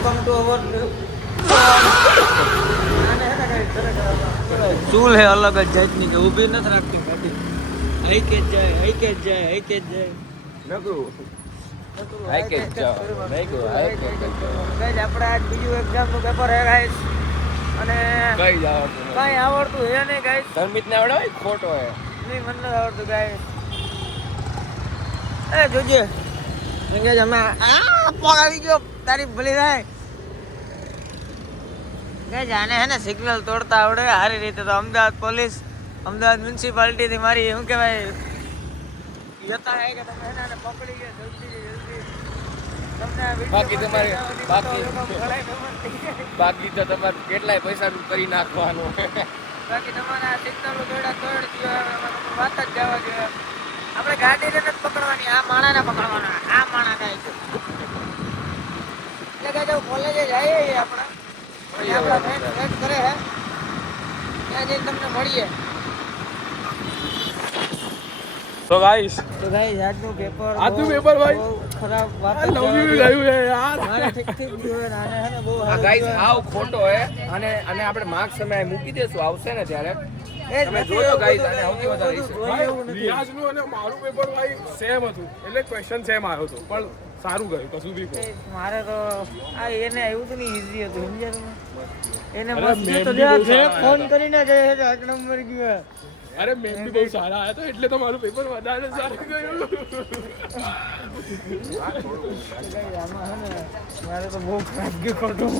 Welcome to our ચૂલ હે અલગ જ જાતની કે ઊભી નથી રાખતી ગાડી. હઈ કે જાય હઈ કે જાય હઈ કે જાય નકરું હાઈ કે જાવ નહીં ગો હાઈ કે ગાઈસ આપણે આજ બીજું એક્ઝામ નું પેપર હે ગાઈસ અને કઈ આવડતું કઈ આવડતું હે નહીં ગાઈસ. ધર્મિત ને આવડે હોય ખોટો હે નહીં મને નથી આવડતું ગાઈસ. એ જોજે એંગેજ અમે પગ આવી ગયો તારી ભલી થાય ગાઈસ. આને હે ને સિગ્નલ તોડતા આવડે સારી રીતે. તો અમદાવાદ પોલીસ અમદાવાદ મ્યુનિસિપાલિટી થી મારી શું કહેવાય જતા હે કે તમે એને પકડી ગયા જલ્દી બાકી તમારે બાકી તો તમારે કેટલાય પૈસા કરી નાખવાનું. બાકી તમારા સિગ્નલો દોડા તોડ ગયો વાત જ જવા જોઈએ. આપણે ગાડીને નથી પકડવાની આ માણાને પકડવાના. આ માણા કાંઈ એટલે કે જો કોલેજે જઈએ આપણે આપણા વેટ કરે હે ત્યાં જઈને તમને મળીએ. તો ગાઈસ આજનું પેપર ભાઈ ખરાબ વાત ગયું હે યાર. મારે ઠીક ઠીક ગયું હે આને હે ને બહુ આ ગાઈસ આવ ખોટો હે અને આપણે માર્ક્સ સમય મૂકી દેશું આવશે ને ત્યારે તમે જોજો ગાઈસ આને સૌથી વધારે છે. રિયાઝનું અને મારું પેપર ભાઈ સેમ હતું એટલે ક્વેશ્ચન સેમ આવ્યો હતો પણ સારું ગયું કશું બી કહો. મારે તો આ એને આવ્યું હતું ને ઈઝી હતું સમજ્યા તમે. એને મસ્ત તો જે ફોન કરીને કહે છે 8 નંબર ગયો. અરે મેં બી બહુ સારા આવ્યા તો એટલે તો મારું પેપર વધારે સારું ગયું. મારે તો બહુ ખરાબ ગયું ખોટું.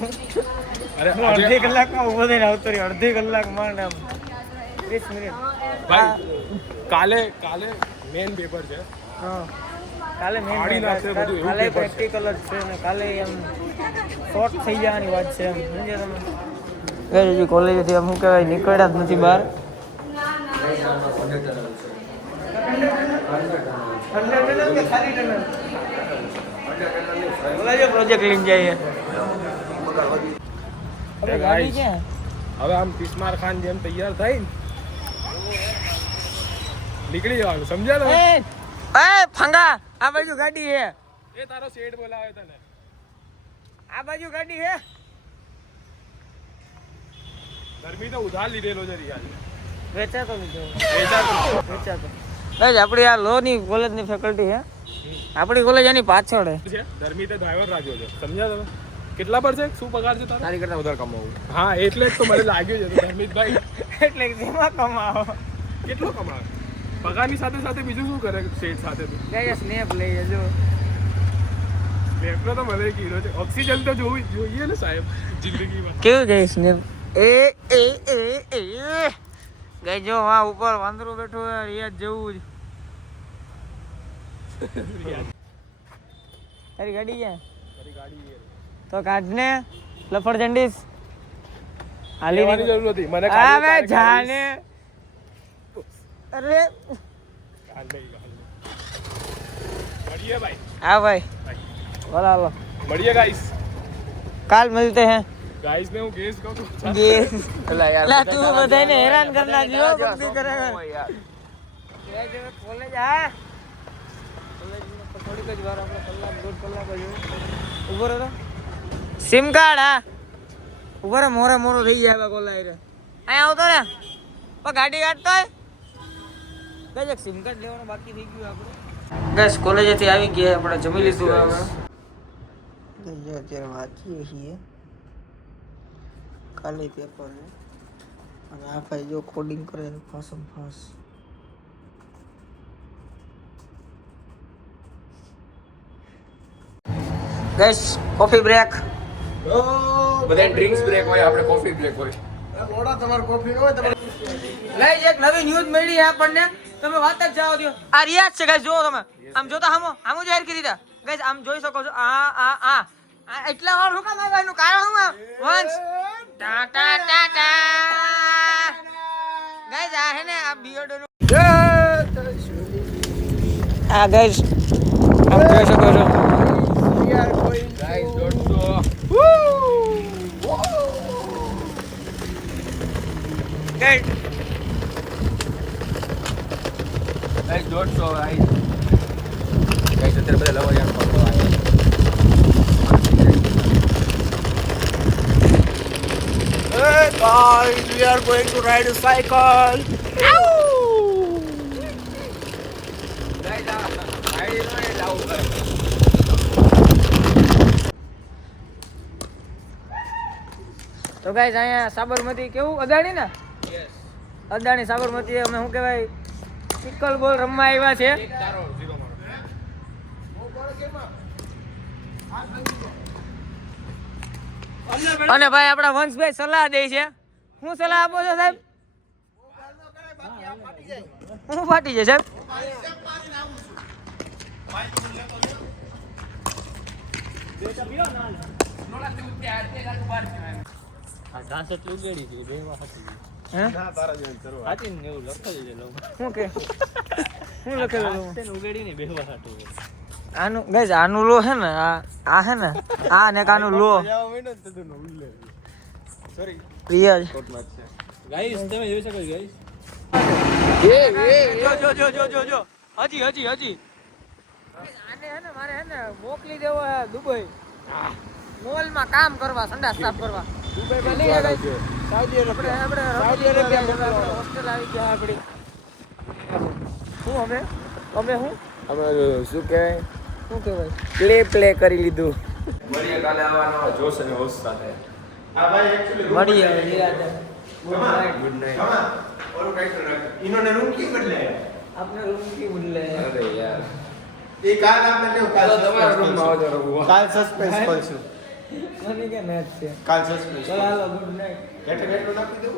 અરે હું અડધી કલાકમાં ઉભો થઈને આવતો રહ્યો. અડધી કલાકમાં ને 30 મિનિટ ભાઈ કાલે મેન પેપર છે. હા કાલે પાડી નાખશે બધું એવું કાલે પેપર છે. પ્રેક્ટિકલ જ છે ને કાલે એમ શોર્ટ થઈ જવાની વાત છે એમ સમજ્યા તમે. હજી કોલેજથી આમ શું કહેવાય નીકળ્યા જ નથી બહાર. પ્રોજેક્ટ લઈને જઈએ. ગાડી ક્યાં? હવે આમ તિસ્માર ખાન જેમ તૈયાર થઈ નીકળી જવાનું સમજ્યા તમે. એ ફંગા આ બાજુ ગાડી હે. એ તારો શેઠ બોલાવે તને. આ બાજુ ગાડી હે. ગરમી તો ઉધાર લીધેલો છે રિયાઝ. વેચાતો લીધો. વેચાતો ગાઈસ આપણી આ લો ની કોલેજ ની ફેકલ્ટી હે. આપણી કોલેજ એની પાછળ હે. છે ધર્મી તે ડ્રાઈવર રાખ્યો છે સમજ્યા તમે. કેટલા પર છે શું પગાર છે તારો? તારી કરતા વધારે કમાવું. હા એટલે જ તો મને લાગ્યું છે ધર્મિતભાઈ એટલે જેમાં કમાવો. કેટલો કમાવે પગારની સાથે સાથે બીજું શું કરે શેઠ સાથે તું? ગાઈસ સ્નેપ લઈ જજો. સ્નેપનો તો મને એક હીરો છે. ઓક્સિજન તો જોઈએ ને સાહેબ જિંદગીમાં. કેવું ગઈ સ્નેપ? ગઈ જો હા ઉપર વાંદરું બેઠું હે રિયાજ જેવું જ. તારી ગાડી ક્યાં? તો કાઢને લફડજંડીસ હાલી લેવાની જરૂર નથી મને આવે જાને. અરે મળીએ ભાઈ. હા ભાઈ બોલા લો મળીએ ગાઈસ. કાલ मिलते हैं. ગાઈસ ને હું ગેસ કહું છું. ગેસ એલા યાર લા તું બધાને હેરાન કરના જો બકરી કરે યાર. કોલેજ હા કોલેજ થોડીક જ વાર આપણે કલાક દોઢ કલાક જ ઉભો રહો. સિમ કાર્ડ હા ઉભો રહે. મોરો થઈ જાય કોલાઈ રે અહીંયા આવતો ને પણ ગાડી કાઢતો હોય ગઈ એક સિમ કાર્ડ લેવાનું બાકી થઈ ગયું આપણે. ગઈસ કોલેજેથી આવી ગયા આપણે જમી લીધું હવે. અત્યારે વાંચીએ છીએ કાલે પેપર છે અને આ ભાઈ જો કોડિંગ કરે ફાસમ ફાસ. Guys coffee break. બધા ડ્રિંક્સ બ્રેક હોય આપણે કોફી બ્રેક હોય. મોડા તમારે કોફી હોય તમારે ગાઈસ એક નવી ન્યૂઝ મળી છે આપણને. તમે વાત જ જાઓ દો. આ રિયાઝ છે ગાઈસ જો તમે આમ જોતા હામો જાહેર કરી દીધા ગાઈસ આમ જોઈ શકો છો. આ એટલા વાર શું કામ આવ્યા એનું કારણ શું વંશ ટા ટા ટા ટા ગાઈસ આ હે ને આ બિયર્ડ નું આ ગાઈસ આમ જોઈ શકો છો. ગાઈસ 150 ગાઈસ ગાઈસ 150 ગાઈસ અત્યારે બધા લવા જાણ પકડવા Guys, we are going to ride a cycle. તો ગાઈસ અહીંયા સાબરમતી કેવું અદાણી ને અદાણી સાબરમતી અમે શું કહેવાય સિકલ બોલ રમવા આવ્યા છે. અને ભાઈ આપણા વંશભાઈ સલાહ દે છે. શું સલાહ આપો છો સાહેબ? હું ફાટી જાય સાહેબ? આનું લો હે ને આ હે ને આ ને આનું લો પિયાજ ગાઈસ તમે જોઈ શકો ગાઈસ જો હજી આને હે ને મારે હે ને મોકલી દેવો હે દુબઈ મોલમાં કામ કરવા સંડાસ સાફ કરવા. દુબઈ માં નહીં આવે સાઉદી અરેબિયા હોસ્ટેલ આવી ગયા આપણી. શું અમે શું કહેવાય શું કહેવાય પ્લે કરી લીધું. મળીએ કાલે આવવાનો જોશ અને હોશ સાથે. મળી આવે નિરાતે. Good night. ઓલું કઈ ઇનોને રૂમ કી બદલે આપણે રૂમ કી બદલે અરે યાર એ કાલ આપણે કેવું કાલ તમારા રૂમમાં આવજો રઘુ. કાલ સસ્પેન્સ ખોલશું. મને કે મેચ છે કાલ સસ્પેન્સ. ચાલો ગુડ નાઈટ. કેટલું નાખી દઉં?